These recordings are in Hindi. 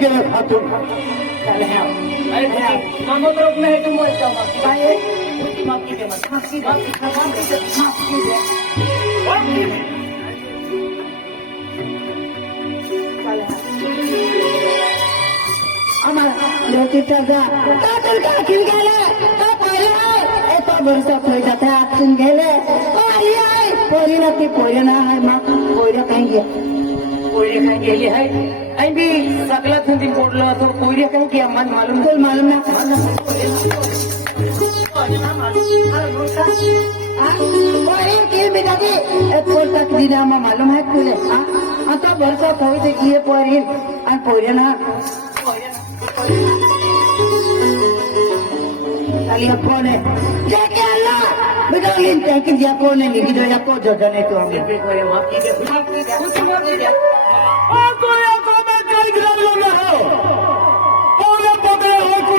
गेले हातून अरे बुची मामा तरफ़ में है तुम वो इसका माफ़ी काय आहे? बुची माफ़ी दे मत। माफ़ी दे माफ़ी दे माफ़ी दे माफ़ी दे। चालेल. आम्हाला लेकीच्या जा। काटून काटून गेले। तो पोरी आहे ए तो बरसा थोडी जाते आतून गेले। पोरी आहे पोरी ना ती पोरी ना आहे मग पोरी काही घे कोई काय गेली है आई भी सकला थंडी पोडलो तो कोई काय की अम्मा मालूम तुला मालूम ना पोरी की मी दादी. ए पोर तक दिने आम्हा मालूम आहे तुले? हा? आता बरसा थोडी ते की पोरी. आणि पोरी ना. Kalian pone. Jadi Allah. Betul ini yang dia pone ni kita ya po jodoh itu ambil. पे कोई माफ़ी दे माफ़ी दे बुची माफ़ी दे ako ako ba kay grablo na ho Ola pagre ho ku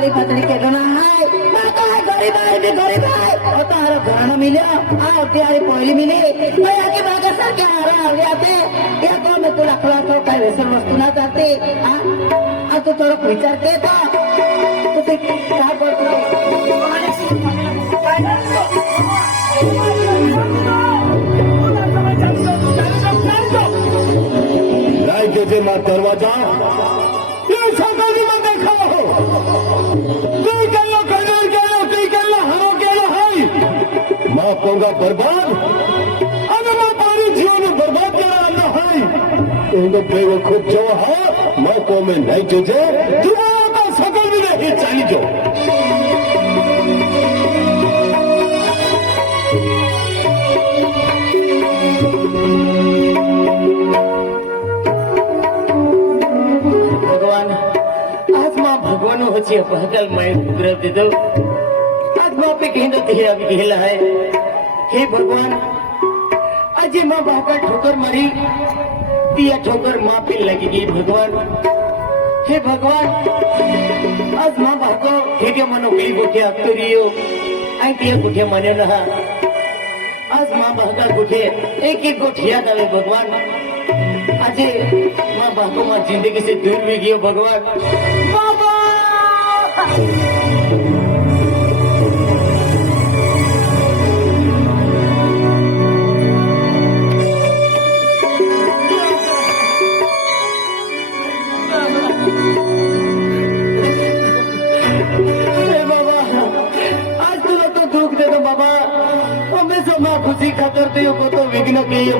केला नसतला कमा गरीब बदली केलं ना हाय मैं तो है गरीब आहे मी गरीब आहे होता अरे घरानं मिल्या हा होती अरे पहिली मिली। मैं आगे मागे सारखे हारे आवले आते या तो मैं तुला खुला तो काय व्यसन वस्तू ना जाते हा? आ तू थोडं विचार केला तू ते काय बोलतो राय के जे मत दरवाज़ा। ये शकल ही मत देखा हो बर्बाद मां तारी जी बरबाद करण तूं पहिरियों ख़ुदि जो हा मां ताईं चुझे ಪಹಕಲ್ ಮೈ ಉಗ್ರದ್ದು आज कहीं तो तेरा भी कहला है। हे भगवान अजय माँ बाप का ठोकर मरी। दिया ठोकर माँ पे लगेगी भगवान। हे भगवान, आज माँ बाप को ठेके मनो गई गुठे रियो आई दिया गुठे मने रहा। आज माँ बाप का गुठे, एक एक गुठिया दावे भगवान। अजय माँ बाप को माँ ज़िंदगी से दूर भी गियो भगवान। बाबा आज तुला तो दुःख देतो बाबा। हमेशा मा खुशी तुझ्यो कतो विघ्न केयो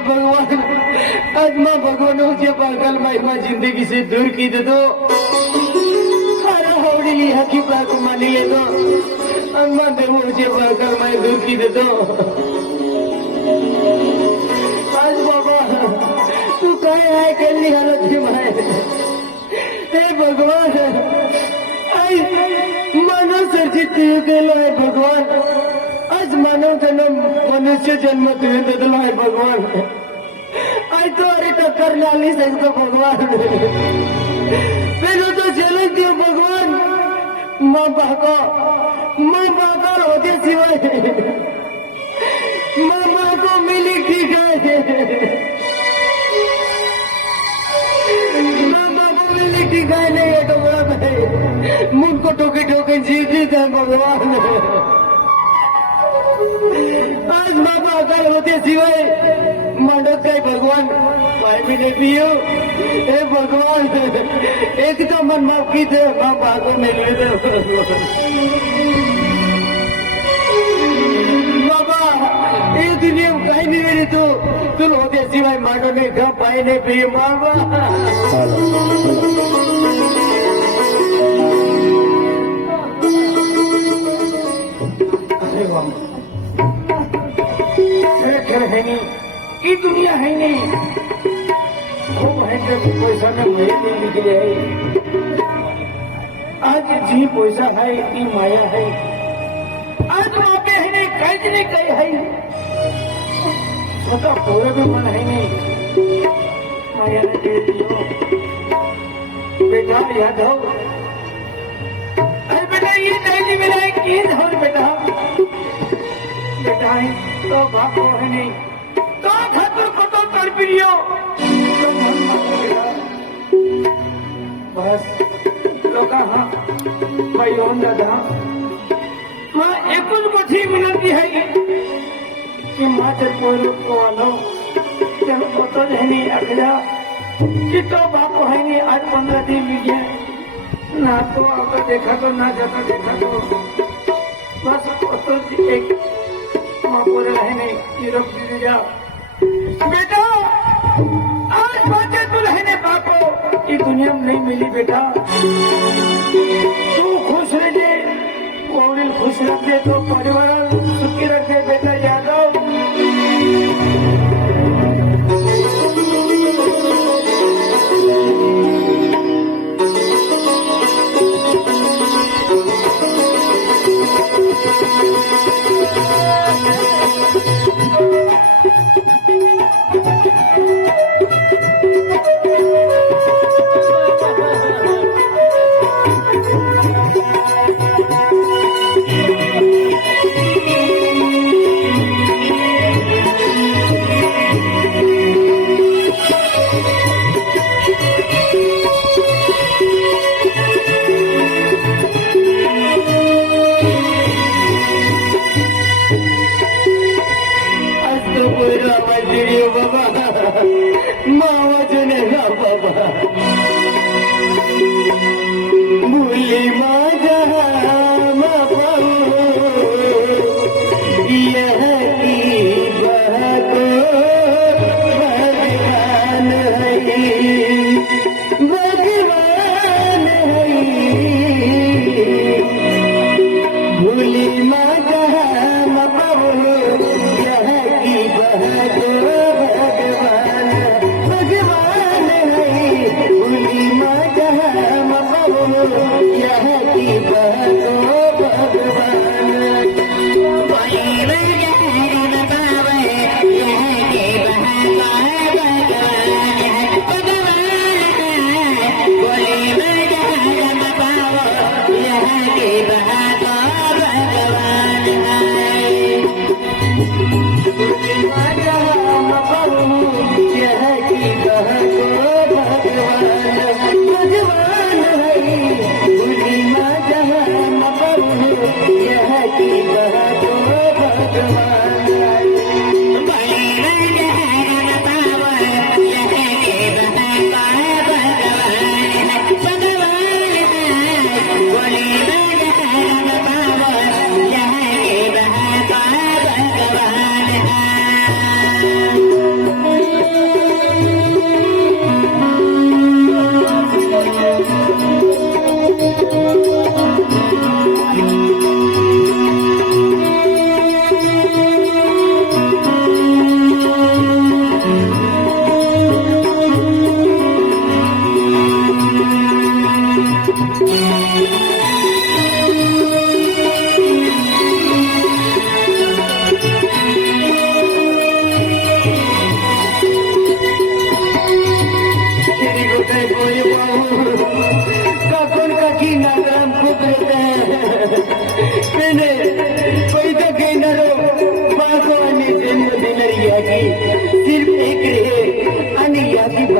भगवान आज माँ भगवान से पागल महिमा ज़िंदगी से दूर की दे दो। हरा हौड़ी ली हकी को मान ले दो। अम्मा देवो से पागल मैं दूर की दे दो। आज बाबा, तू कहे है के लिए हालत की मैं हे भगवान, आई मानव है आज मानव जन्म मनुष्य जन्म तुम्हें ददलो है भगवान। आई तो अरे टक्कर लाली सजको भगवान। मैंने तो चैलेंज दिया भगवान। माँ बाका माँ बाका होते सिवाय। माँ बाको मिली ठीक है। माँ दिखाए नहीं है डोबरा में। मुझ को ठोके ठोके जीती था भगवान। आज बाबा अकल होते सिवाय मंडत का भगवान पाए भी नहीं पियो हे भगवान एक तो मन माफ़ की थे बाबा को मिल बाबा ये दुनिया में कहीं नहीं मेरी तो तुम होते सिवाय मांडो में घा ये दुनिया है नहीं। खूब है जब पैसा में मेरे नहीं निकले। है आज जी पैसा है, इतनी माया है। आज वहाँ पे है नहीं कहीं नहीं कहीं है। छोटा पूरा भी मन है नहीं। माया ने दे दियो। बेटा, याद हो? अरे बेटा, ये नहीं चीज़ हो बेटा। बेटा है तो बाप को है नहीं। तो बेटा बस लोका हाँ भाई ओन दादा माँ एकूण मोठी विनंती आहे की माझे पोर को आलो। त्याला पतो नाही आखल्या की तो बाप है नहीं, आज पंद्रह दिन गए ना तो आपका देखा तो ना जाता देखा तो। बस पतो एक माँ बोल रहे नहीं यूरोप बेटा आज बातें दुल्हने बापो ये दुनिया में नहीं मिली बेटा। तू खुश रहे और खुश रखे तो परिवार सुखी रखे बेटा, यादव।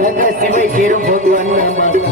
લગા સિવાય ઘેરું ભગવાન ના